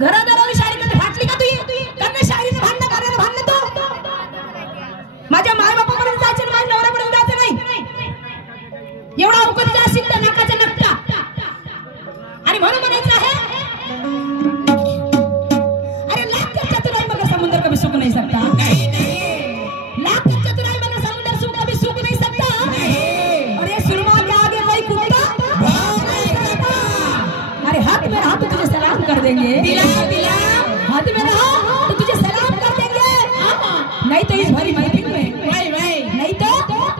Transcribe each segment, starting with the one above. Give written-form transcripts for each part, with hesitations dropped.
घरादारावी शायरी कधी फाटली का तुझी? कधी शायरीने भांडणं करायला भांडणं तो माझ्या माय बापापर्यंत जायचं नाही, माझ्या नवऱ्यापर्यंत जायचं नाही. एवढा अवकाश असेल तर नाकाचा नकटा. आणि म्हणून म्हणायचं आहे अरे लाख कर चतुराई मगर समुद्र कभी सुख नहीं सकता. लाख कर चतुराई मगर समुद्र सुख कभी सुख नहीं सकता. और ये सुरमा के आगे कोई कुत्ता अरे हाथ में रहा तो तुझे सलाम कर देंगे. हाथ में रहा तो तुझे सलाम कर देंगे. नहीं तो इस भरी महफिल में नहीं तो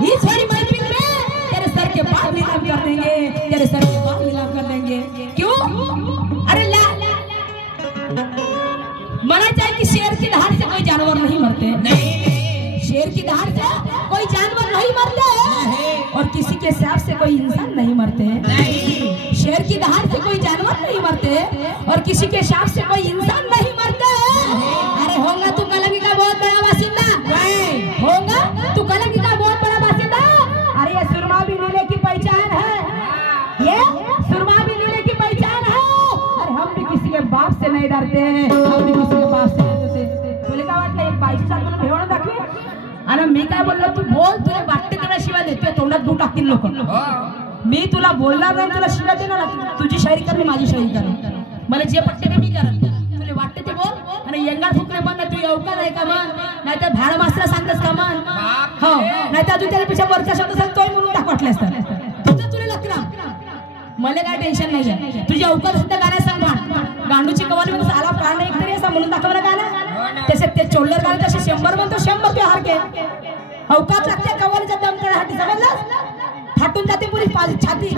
इस भरी महफिल में तेरे सर के बाल नीलाम कर देंगे. तेरे सर के बाल नीलाम कर देंगे. क्यों? अरे ला मना चाहे कि शेर की दहाड़ से कोई जानवर नहीं मरते. शेर की दहाड़ से कोई जानवर नहीं मरते और किसी के सांप से कोई इंसान नहीं मरते. शेर की दहाड़ से कोई जानवर नहीं मरते और किसी के सांप से कोई इंसान नहीं मरते. अरे होगा तू कलंगी का बहुत बड़ा बासिंदा. होगा तू कलंगी का बहुत बड़ा बासिंदा. अरे ये सुरमा भी नीले की पहचान है. ये सुरमा भी नीले की पहचान है. अरे हम भी किसी के बाप से नहीं डरते. हम भी किसी के बाप से नहीं डरते. तुला काय वाटलं एक बाईची साथ म्हणून भेवणं दाखवी. आणि मी काय बोललो तू बोल. तुला वाटते तेवढ्या शिवाय देतोय तोंडात दूध टाकतील लोक. मी तुला बोलणार नाही, तुला शिव्या देणार. तुझी शायरी कर, मी माझी शायरी कर. मला जे पटते ते मी करत. तुला वाटते ते बोल. आणि यंगा फुकणे पण तू येऊका नाही का मन. नाहीतर भाड मास्तर सांगतस का मन. हो नाहीतर अजून त्यापेक्षा वरचा शब्द सांगतोय म्हणून टाक वाटल्यास तर तुझं तुला लकरा. मला काय टेन्शन नाही आहे. तुझ्या अवकाश सुद्धा गाणं सांग. गांडूची कवाली म्हणून आला प्राण एक तरी असा म्हणून दाखवलं गाणं. त्याच्यात ते चोल्लर गाणं तसे 100 म्हणतो 100 ते हार के अवकाश लागते कवालीचा दम करण्यासाठी. समजलं? फाटून जाते पुरी छाती.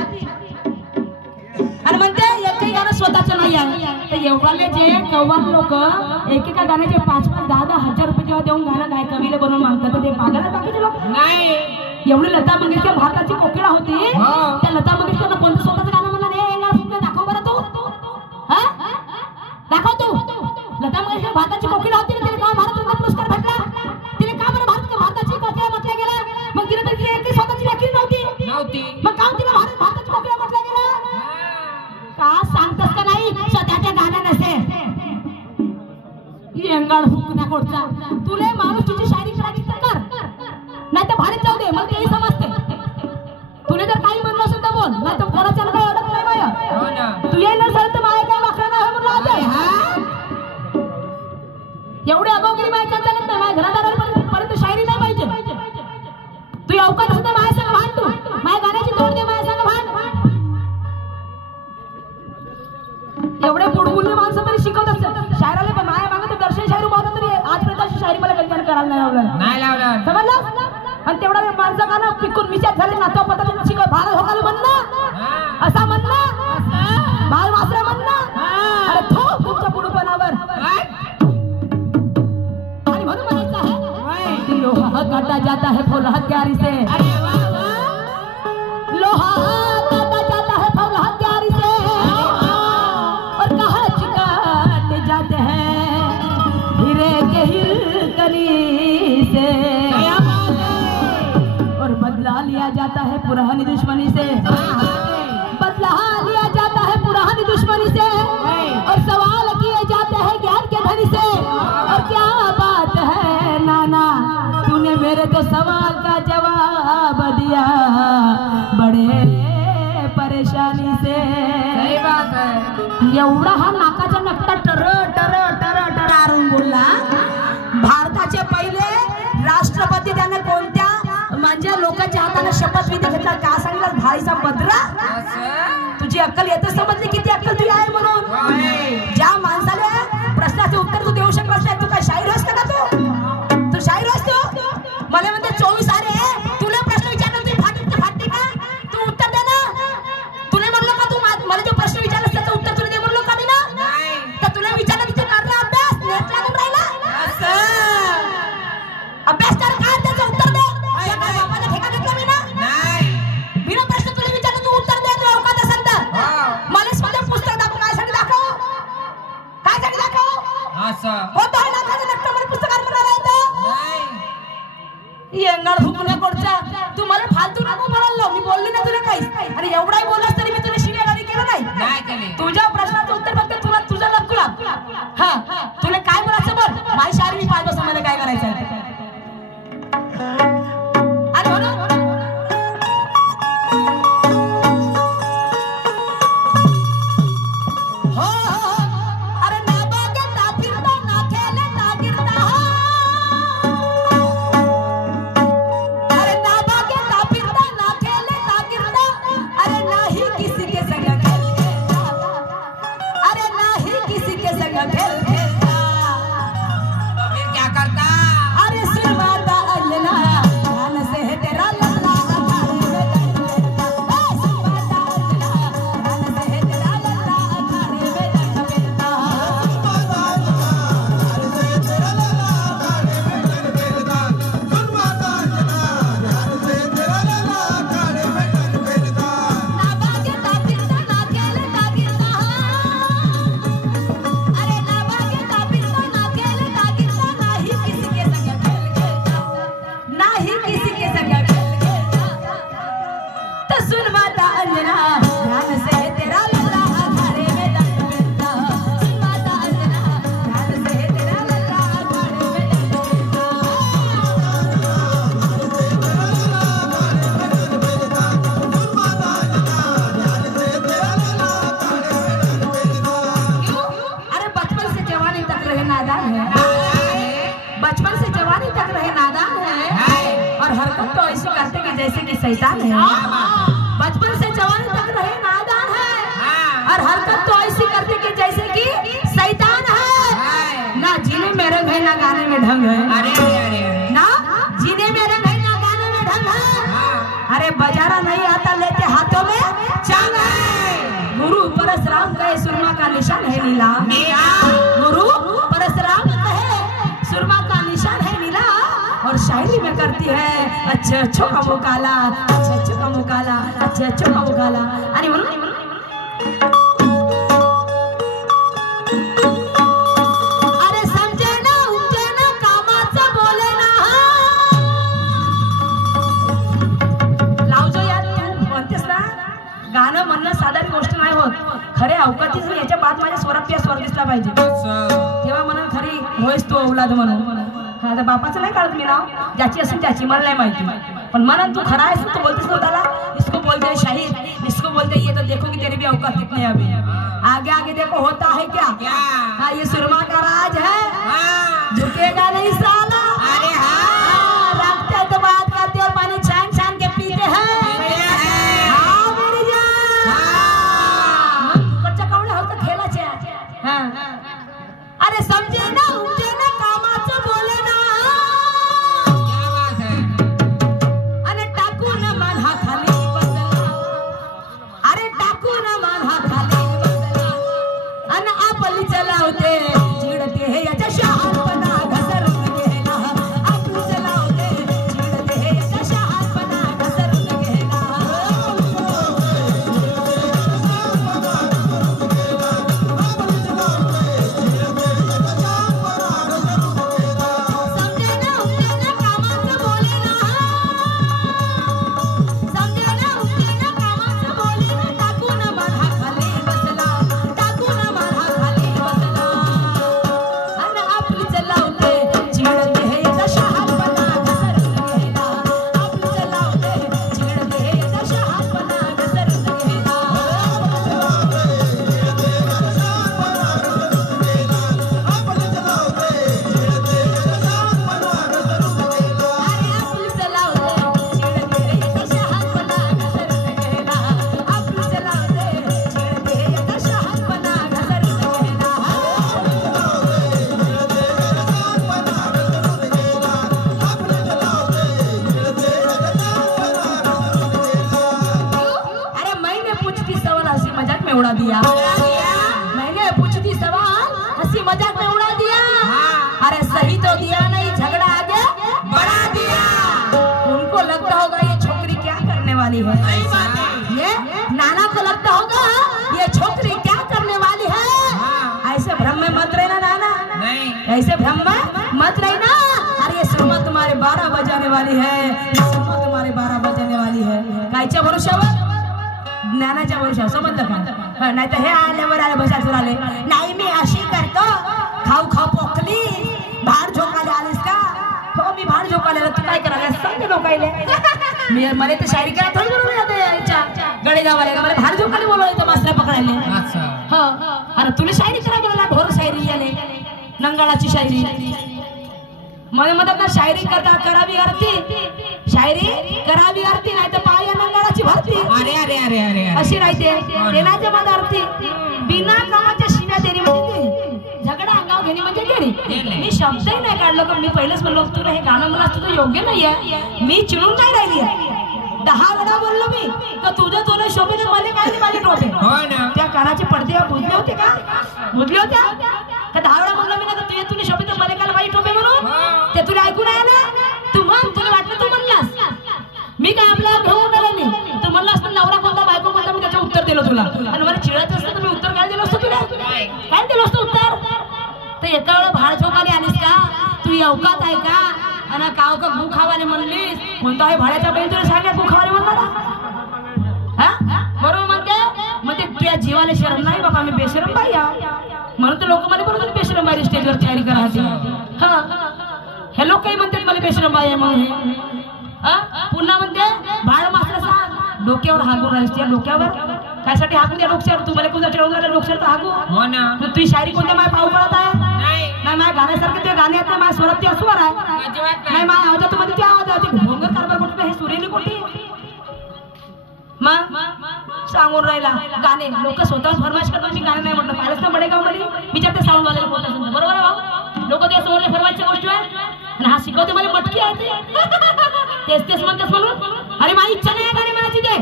आणि म्हणते एकही गाणं स्वतःच नाही आहे. तर एवढाले जे कव्वाल लोक एकेका गाण्याचे 5-10 हजार रुपये जेव्हा देऊन गाणं काय कवीला बनवून मागतात तर ते पागल बाकीचे लोक नाही. एवढी लता मंगेशकर भारताची कोकिळा होती. त्या लता मंगेशकरला कोणतं स्वतःच गाणं म्हणणार हे दाखव बरं तू. हा दाखव तू. लता मंगेशकर भारताची कोकिळा होती. तिने का भारतरत्न पुरस्कार भेटला? तिने का बरं भारताची कोकिळा म्हटलं गेलं? मग तिने तर एकही स्वतःची लेखी नव्हती. मग का तिला भारताची कोकिळा म्हटलं गेलं? का सांगतस का नाही स्वतःच्या गाण्या नसते. येंगाड हुकण्या कोटचा. तुला माणूस तुझी शायरी करायची तर कर, नाही तर भारीत जाऊ दे. मला तेही समजते. तुला जर काही म्हणलं असेल तर बोल, नाही तर कोणाच्या काही अडत नाही माया. तू ये नसेल तर माया काही वाकडा नाही म्हणून राहते. एवढे अगोदरी माया चालत नाही. माझ्या घरादारापर्यंत शायरी नाही पाहिजे. तू अवकाश असतं माझ्या संग भांड. तू माझ्या गाण्याची तोड दे. माझ्या संग भांड. एवढे बुडबुडले माणसं तरी शिकवत असतात शायराला. पण माया मागत दर्शन शायरी उभावलं तरी आजपर्यंत शायरी मला कल्याण करायला नाही लावलं. समजलं? आणि तेवढा वेळ माणसं गाणं पिकून विचार झाले ना तो पद्धतीने शिकव. भाल होकाल म्हणणं असा म्हणणं, भाल वासरा म्हणणं. अरे थो तुमच्या बुडपणावर. आणि म्हणून म्हणायचं आहे लोहा काटा जाता है फौल हत्यारी से. लोहा काटा जाता है फौल हत्यारी से और कांच काटे जाते हैं हीरे के हिलकनी से. और बदला लिया जाता है पुरानी दुश्मनी से. बदला लिया जाता है पुरानी दुश्मनी से और सवाल किए जाते हैं ज्ञान के धनी से. और क्या बात है नाना तूने मेरे तो सवाल का जवाब दिया बड़े परेशानी से. सही बात है. एवढा हा नाकाचा नकटा टर टर टर टर आरून बोलला. भारताचे पहिले राष्ट्रपती त्याने कोणत्या म्हणजे लोकांच्या हाताने शपथविधी घेतला का सांगितलं? भाईचा बदरा. तुझी अक्कल येतं समजली किती अक्कल तुझी आहे म्हणून. ज्या माणसाला प्रश्नाचे उत्तर तू देऊ शकलास नाही. तू काय शाहीर आहेस का? तू शाहीर आहेस? तू मला म्हणते 24 अरे तुला प्रश्न विचारला तुझी फाटते का? तू उत्तर दे ना. तुला म्हणलं का तू मला जो प्रश्न विचारला त्याचं उत्तर तुला दे म्हणलो का मी ना? तर तुला विचारलं तुझा करला अभ्यास नेट लागून राहिला. अभ्यास कर का त्याचं उत्तर दे. बाबाचा ठेका घेतला मी ना. बिना प्रश्न तुला विचारलं तू उत्तर दे. तुला अवकाश असेल तर मला स्वतः पुस्तक दाखव. काय साठी दाखव? काय साठी दाखव? होत आहे ना माझं नक्की मला पुस्तकात म्हणायला येतं. येंगाड फुकण्या कोटचा. तू मला फालतू नको म्हणाल. मी बोलली ना तुला काही. आणि एवढाही बोललास तरी मी तुला शिव्या गाडी केलं नाही. तुझ्या प्रश्नाचं उत्तर फक्त तुला तुझा नक्की जैसे कि शैतान है, बचपन से जवानी तक रहे नादान है, और हरकत तो ऐसी करते कि जैसे कि शैतान है। ना जीने में रंग है ना गाने में ढंग है, ना जीने में रंग है ना गाने में ढंग है। अरे बजारा नहीं आता लेते हाथों में चांग है। गुरु परशुराम कहे सुरमा का निशान है नीला, गुरु परशुराम कहे सुरमा का निशान है नीला। और शायरी में करती है अच्छे अच्छो का मुकाला, अच्छे अच्छो का मुकाला, अच्छे अच्छो का मुकाला। आणि म्हणून अरे समजे ना उमजे ना कामाचं बोले ना। लावजो यार, तू म्हणतेस ना गाणं म्हणणं साधारण गोष्ट नाही होत, खरे अवकातीच याच्या बाद माझ्या स्वरात स्वर दिसला पाहिजे, तेव्हा म्हणून खरी होयस तू औलाद म्हणून। आता बापाचं नाही काढत मी नाव, ज्याची असेल त्याची मला नाही माहिती, पण म्हणून तू खरा आहेस तू बोलतेस नव्हताला। इसको बोलते हैं शाहीर, इसको बोलते ये तो देखो कि तेरी भी औकात कितनी है अभी, आगे आगे देखो होता है क्या। हाँ ये सुरमा का राज है, झुकेगा नहीं साला। अरे हाँ रखते तो बात करते और पानी छान छान के पीते हैं। हाँ मेरी जान कच्चा कवडे होता खेळाचे। हाँ अरे समजे ना उमजे ना कामाचं बोले ना। क्या बात है। अरे टाकू ना मान हा खाली बसला, अरे टाकू ना मान हा खाली बसला, अन आपली चलावते चिडते हे याच्या शहाणपणा घसरून गेला। आपली चलावते चिडते हे याच्या शहाणपणा घसरून गेला। समजे ना उमजे ना कामाचं बोले ना, समजे ना उमजे ना कामाचं बोले ना। टाकू ना मान हा खाली बसला, टाकू ना मान हा खाली बसला, अन आपली चलावते चिडते हे याचा शहाणपणा घसरून गेला। आपली चलावते चिडते हे याचा शहाणपणा घसरून गेला। अरे आपली चलावते चिडते हे याचा शहाणपणा घसरून गेला। आपली चलावते चिडते हे याचा शहाणपणा घसरून गेला। अरे मैंने पूछती सवाल हंसी मजाक में उड़ा दिया, मैंने पूछती सवाल हंसी मजाक में उड़ा दिया। अरे सही तो दिया नहीं, झगड़ा आगे बढ़ा दिया। उनको लगता होगा ये छोकरी क्या करने वाली है, ये नाना को लगता होगा ये छोकरी क्या करने वाली है। ऐसे भ्रम में मत रहना नाना, ऐसे भ्रम में मत रहना। अरे ये सुरमा तुम्हारे 12 बजाने वाली है, ये सुरमा तुम्हारे 12 बजाने वाली है। कायच्या भरोशावर, ज्ञानाच्या भरोशावर, समजलं का। नाही तर हे आल्यावर आले बसा चुराले, नाही मी अशी करतो खाऊ खाऊ पोकली, भाड झोकाले आलीस का। हो मी भाड झोकाले, तू काय करायला सांग लोकायले। मी मला तर शायरी करायला थोडी बोलवलं जाते याच्या गडे गावाला, मला भाड झोकाले बोलवलं मास्तर पकडायले। हो अरे तुला शायरी करायला गेला, ढोर शायरी याले नंगाळाची शायरी। मला म्हणतात ना शायरी करता करावी आरती, शायरी करावी आरती, नाही तर पाया नंगाळाची भरती। अरे अरे अरे अरे अशी राहते देण्याच्या मध्ये आरती। बिना कामाच्या शिव्या देणे म्हणजे झगडा अंगाव घेणे म्हणजे देणे। मी शब्दही नाही काढलो, पण मी पहिलेच म्हणलो तुला हे गाणं मला तुझं योग्य नाहीये, मी चिडून नाही राहिली आहे। 10 वेळा बोललो मी तर तुझं तुला शोभेने मला काय नाही माझे टोपे। त्या कानाचे पडदे बुजले होते का, बुजले होत्या का। 10 वेळा म्हणलो मी ना तुझे तुला शोभे मला काय माझे टोपे म्हणून, ते तुला ऐकून आले। तू म्हण, तुला वाटलं तू म्हणलास, मी काय आपला घेऊन आलो नाही। तू म्हणलास पण नवरा कोणता बायको कोणता, मी त्याचं उत्तर दिलं तुला। आणि मला चिडायचं असतं तर मी उत्तर काय दिलं असतं तुला, काय दिलं असतं उत्तर। तर एका वेळा भाड झोकाली आलीस का, तू अवकात आहे का। आणि काव का गु खावाले म्हणलीस, म्हणतो आहे भाड्याच्या बहीण तुला सांगा गु खावाले म्हणणार। हा बरोबर म्हणते तुझ्या जीवाला शरम नाही बाबा, मी बेशरम बाई म्हणून तर लोक मला बोलतात बेशरम बाई स्टेजवर तयारी करायची। हा हे लोक काही म्हणतात मला बेशरम बाई आहे म्हणून। पुन्हा म्हणते भाड मास्तर सांग डोक्यावर हागून राहिलीस, त्या डोक्यावर कायसाठी हाकू, त्या डोक्यावर तू मला कोणत्या ठेवून राहिल्या डोक्यावर तर हाकू। हो ना, तुझी शायरी कोणत्या माझ्या पाऊ पडत आहे नाही माझ्या गाण्यासारखे ते गाणे आहेत, माझ्या स्वरात ते अस्वर आहे, नाही माझ्या आवाजामध्ये ते आवाज आहे, ते भोंगर कारभार कुठे हे सुरेली कुठे मग सांगून राहिला गाणे लोक स्वतः फरमाश करतात, मी गाणे नाही म्हटलं पाहिलंच ना बडेगाव मध्ये विचारते साऊंड वाल्याला बोलता समजा बरोबर आहे भाऊ, लोक ते सोडले फरमाशच्या गोष्टी आहे आणि हा शिकवते मला मटकी आहे तेच म्हणतेस म्हणून अरे माझी इच्छा नाही गाणे म्हणायची ते,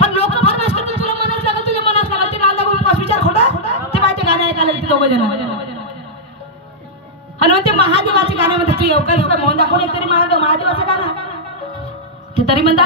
पण लोक फरमाश करतात तुला मनात लागल तुझ्या मनात लागल ते गाणं बघून पाच विचार खोटा ते माझे गाणे ऐकायला ते दोघं जण आणि ते महादेवाचे गाणे म्हणतात तू एवढं मोहन दाखवून एक तरी महादेवाचं गाणं ते तरी म्हणता